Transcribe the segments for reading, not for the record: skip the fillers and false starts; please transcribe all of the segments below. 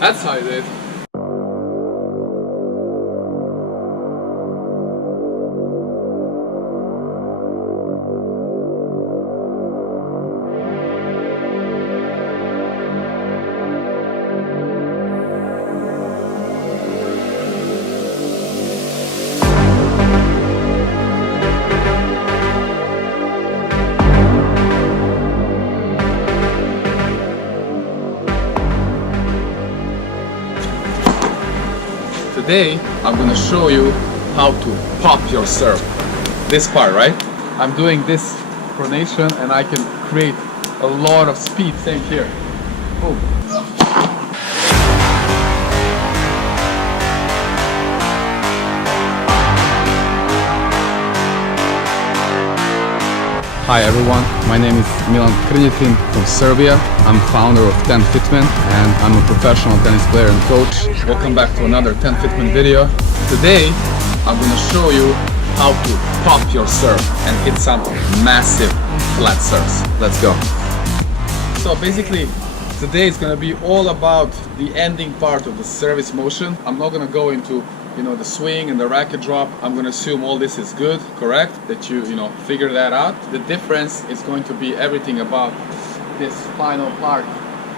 That's how I did. Today, I'm gonna show you how to pop your serve. This part, right? I'm doing this pronation and I can create a lot of speed. Same here. Boom. Hi everyone, my name is Milan from Serbia. I'm founder of TENFITMEN and I'm a professional tennis player and coach. Welcome back to another TENFITMEN video. Today I'm going to show you how to pop your serve and hit some massive flat serves. Let's go. So basically today is going to be all about the ending part of the service motion. I'm not going to go into the swing and the racket drop. I'm going to assume all this is good, correct? That you figure that out. The difference is going to be everything about this final part,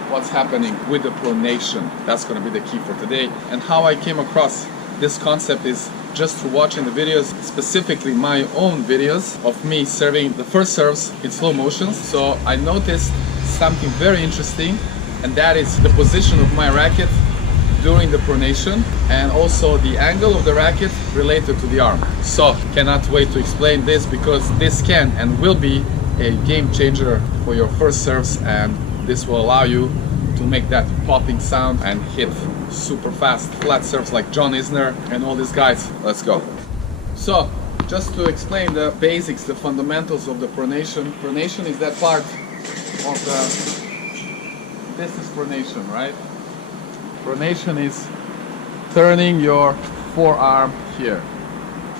what's happening with the pronation. That's going to be the key for today. And how I came across this concept is just through watching the videos, specifically my own videos of me serving the first serves in slow motions. So I noticed something very interesting, and that is the position of my racket during the pronation and also the angle of the racket related to the arm. So cannot wait to explain this, because this can and will be a game changer for your first serves, and this will allow you to make that popping sound and hit super fast flat serves like John Isner and all these guys. Let's go. So just to explain the basics, the fundamentals of the pronation. Pronation is that part of this is pronation, right? Pronation is turning your forearm here.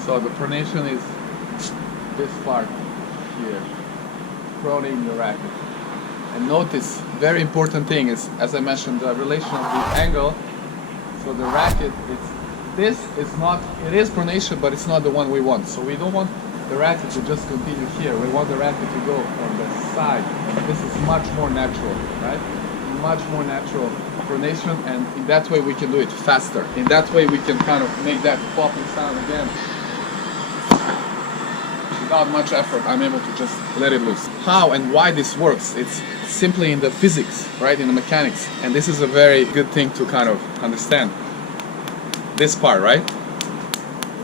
So the pronation is this part here, pronating your racket. And notice, very important thing is, as I mentioned, the relation of the angle. So the racket, it is pronation, but it's not the one we want. So we don't want the racket to just continue here. We want the racket to go on the side. This is much more natural, right? Much more natural pronation, and in that way we can do it faster. In that way we can kind of make that popping sound again. Without much effort, I'm able to just let it loose. How and why this works? It's simply in the physics, right? In the mechanics. And this is a very good thing to kind of understand. This part, right?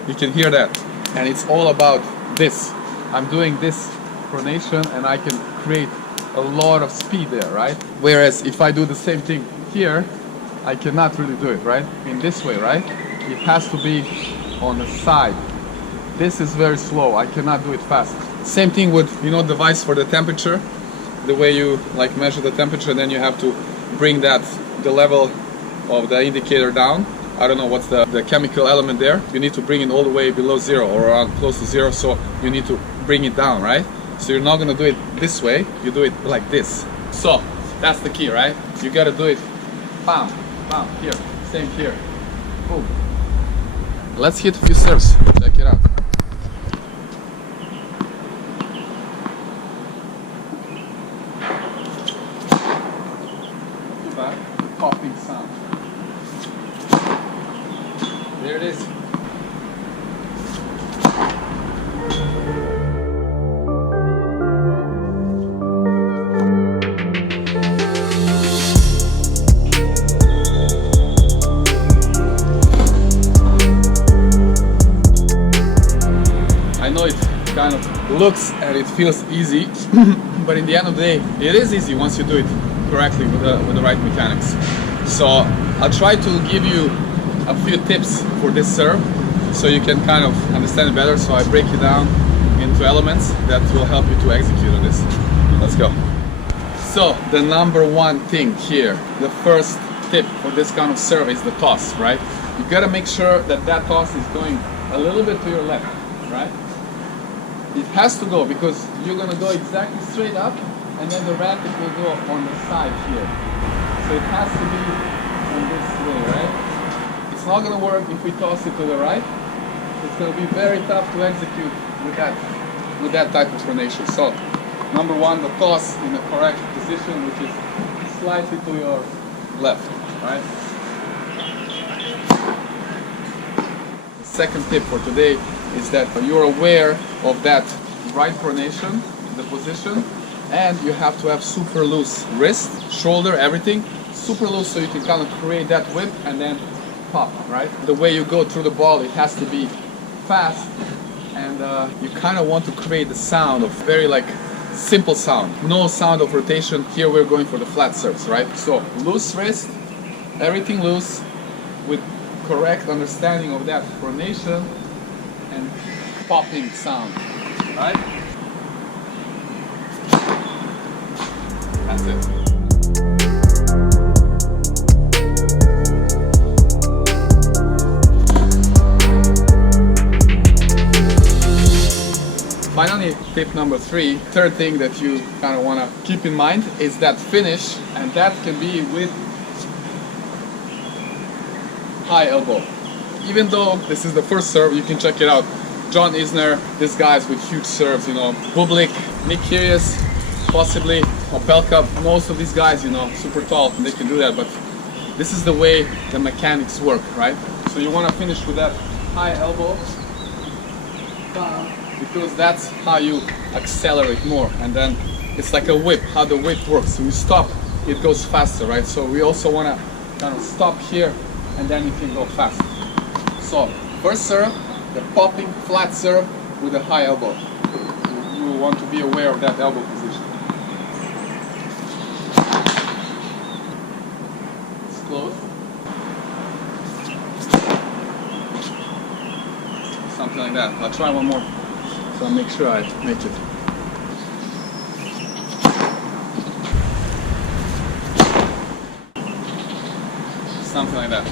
You can hear that. And it's all about this. I'm doing this pronation and I can create a lot of speed there, right? Whereas if I do the same thing here, I cannot really do it, right? In this way, right? It has to be on the side. This is very slow. I cannot do it fast. Same thing with, device for the temperature. The way you measure the temperature, then you have to bring the level of the indicator down. I don't know what's the chemical element there. You need to bring it all the way below zero or around close to zero, so you need to bring it down, right? So you're not gonna do it this way, you do it like this. So that's the key, right? You gotta do it, bam, bam, here, same here, boom. Let's hit a few serves, check it out. Look at that popping sound. There it is. I know it kind of looks and it feels easy, but in the end of the day, it is easy once you do it correctly with the right mechanics. So I'll try to give you a few tips for this serve so you can kind of understand it better. So I break it down into elements that will help you to execute on this. Let's go. So the number one thing here, the first tip for this kind of serve is the toss, right? You gotta make sure that toss is going a little bit to your left, right? It has to go, because you're gonna go exactly straight up and then the racket will go on the side here. So it has to be in this way, right? It's not going to work if we toss it to the right. It's going to be very tough to execute with that type of pronation. So, number one, the toss in the correct position, which is slightly to your left, right? The second tip for today is that you're aware of that right pronation, the position, and you have to have super loose wrist, shoulder, everything super loose, so you can kind of create that whip and then pop, right? The way you go through the ball, it has to be fast, and you kind of want to create the sound of very like simple sound, no sound of rotation. Here we're going for the flat serves, right? So loose wrist, everything loose, with correct understanding of that pronation and popping sound, right? That's it. Finally, tip number 3, third thing that you kind of want to keep in mind is that finish, and that can be with high elbow. Even though this is the first serve, you can check it out. John Isner, these guys with huge serves, you know, Bublik, Nick Kyrgios, possibly Opelka, most of these guys, you know, super tall, they can do that, but this is the way the mechanics work, right? So you want to finish with that high elbow, because that's how you accelerate more, and then it's like a whip, how the whip works. When you stop, it goes faster, right? So we also want to kind of stop here, and then you can go faster. So first serve, the popping flat serve with a high elbow. You want to be aware of that elbow position. It's close. Something like that. I'll try one more. So I'll make sure I make it. Something like that.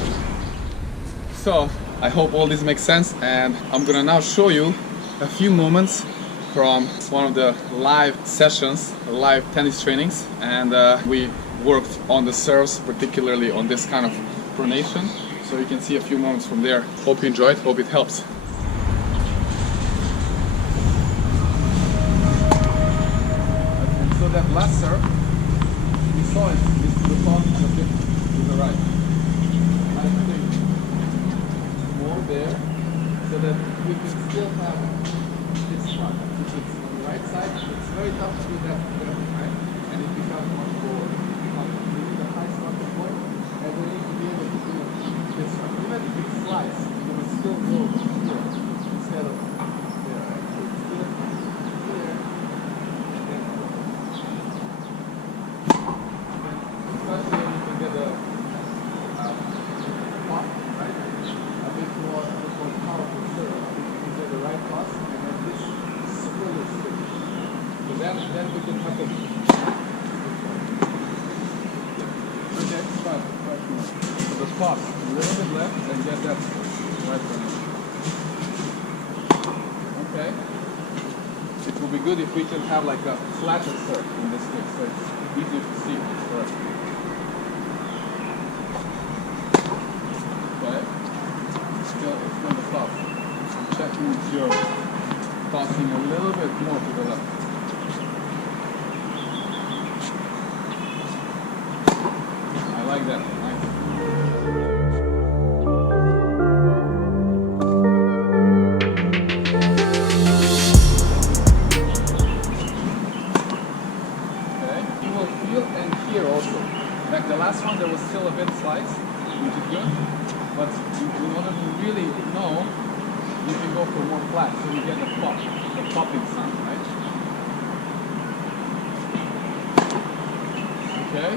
So I hope all this makes sense, and I'm gonna now show you a few moments from one of the live sessions, live tennis trainings, and we worked on the serves, particularly on this kind of pronation. So you can see a few moments from there. Hope you enjoyed, hope it helps. So that last serve, we saw it, is to the top and a bit to the right. I think more there, so that we can still have this one, which is on the right side. It's very tough to do that right, and it becomes much more comfortable. We need a high starting point, and we need to be able to do this one. Even if it slides, you will still go here instead of there, right? So it's still here. Especially when you can get a pop, right? A bit more powerful serve. You can get the right toss, and then this super loose finish. So then we can have a okay, start more. So the toss a little bit left and get that right finish. Okay. It will be good if we can have like a flatter serve in this case, so it's easier to see. Correct. Okay. It's going to stop. I'm checking if you're tossing a little bit more to the left. I like that. Nice. Okay. You will feel and hear also. Like the last one, there was still a bit slice, which is good. But in order to really know, you can go for more flat, so you get the pop, the popping sound, right? Okay,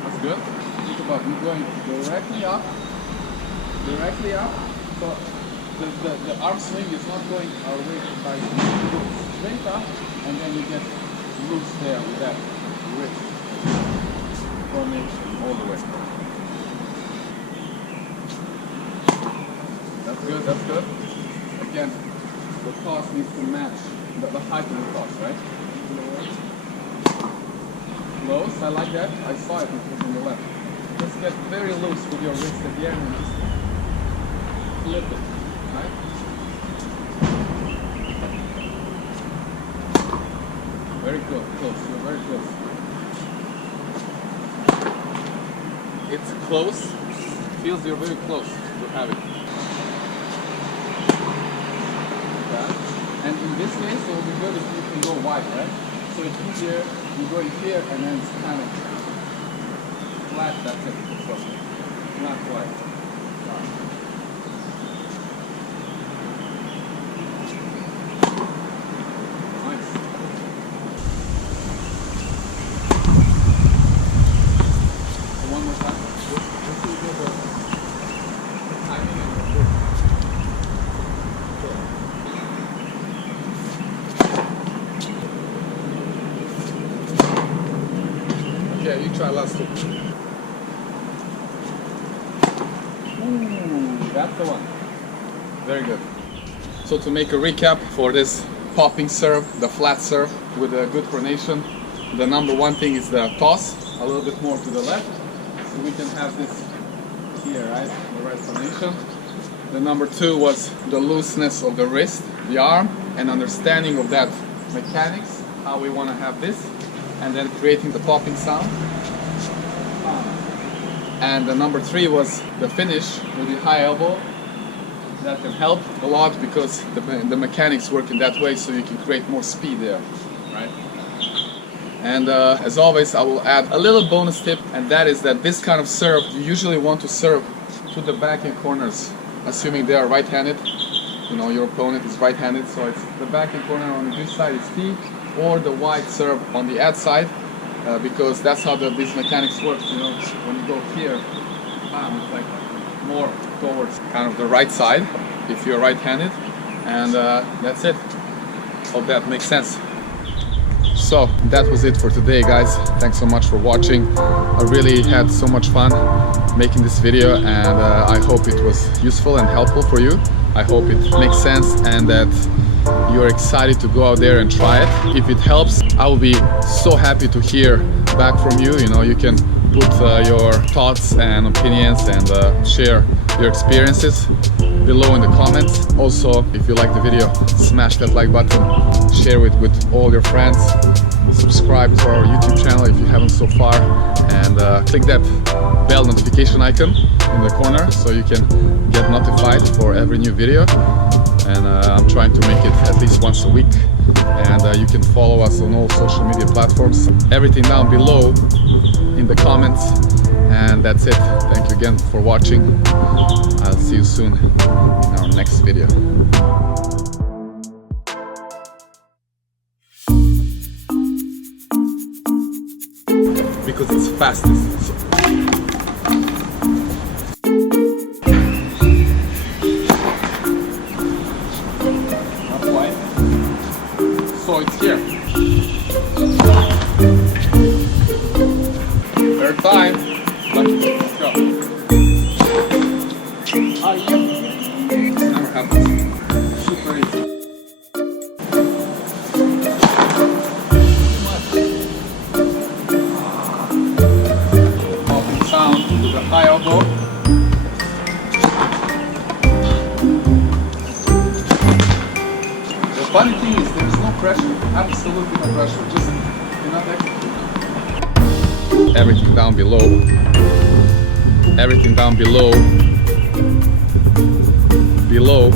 that's good. Think about you going directly up, so the arm swing is not going away from side. You go straight up, and then you get loose there with that wrist formation all the way. That's good. Again, the toss needs to match the height of the toss, right? Close, I like that. I saw it, it was on the left. Just just get very loose with your wrist at the end and just flip it, right? Very close, you're very close. It's close, feels you're very close to have it. And in this case, it will be good if you can go wide, right? So it's easier, you go in here and then it's kind of flat, that's it. So, not wide. Nice. So one more time. Just so you get the timing and the grip. Yeah, you try last two. Ooh, that's the one. Very good. So to make a recap for this popping serve, the flat serve with a good pronation, the number one thing is the toss, a little bit more to the left. So we can have this here, right? The right pronation. The number two was the looseness of the wrist, the arm, and understanding of that mechanics, how we want to have this. And then creating the popping sound. And the number three was the finish with the high elbow. That can help a lot because the mechanics work in that way, so you can create more speed there, right? And as always, I will add a little bonus tip, and that is that this kind of serve, you usually want to serve to the backhand corners, assuming they are right-handed. You know, your opponent is right-handed, so it's the backhand corner on the good side is T, or the wide serve on the ad side, because that's how these mechanics work. You know, when you go here, it's like more towards kind of the right side if you're right-handed, and that's it. Hope that makes sense. So that was it for today, guys. Thanks so much for watching. I really had so much fun making this video, and I hope it was useful and helpful for you. I hope it makes sense and that you're excited to go out there and try it. If it helps, I will be so happy to hear back from you. You know, you can put your thoughts and opinions and share your experiences below in the comments. Also, if you like the video, smash that like button, share it with all your friends, subscribe to our YouTube channel if you haven't so far, and click that bell notification icon in the corner so you can get notified for every new video. And I'm trying to make it at least once a week, and you can follow us on all social media platforms. Everything down below in the comments, and that's it. Thank you again for watching. I'll see you soon in our next video. Because it's fastest. So it's here. Third time. Let's go. Oh, yeah. Never happens. Super easy. Popping sound to the high elbow. The funny thing is there's no pressure, absolutely no pressure, just enough execute. Everything down below. Everything down below. Below.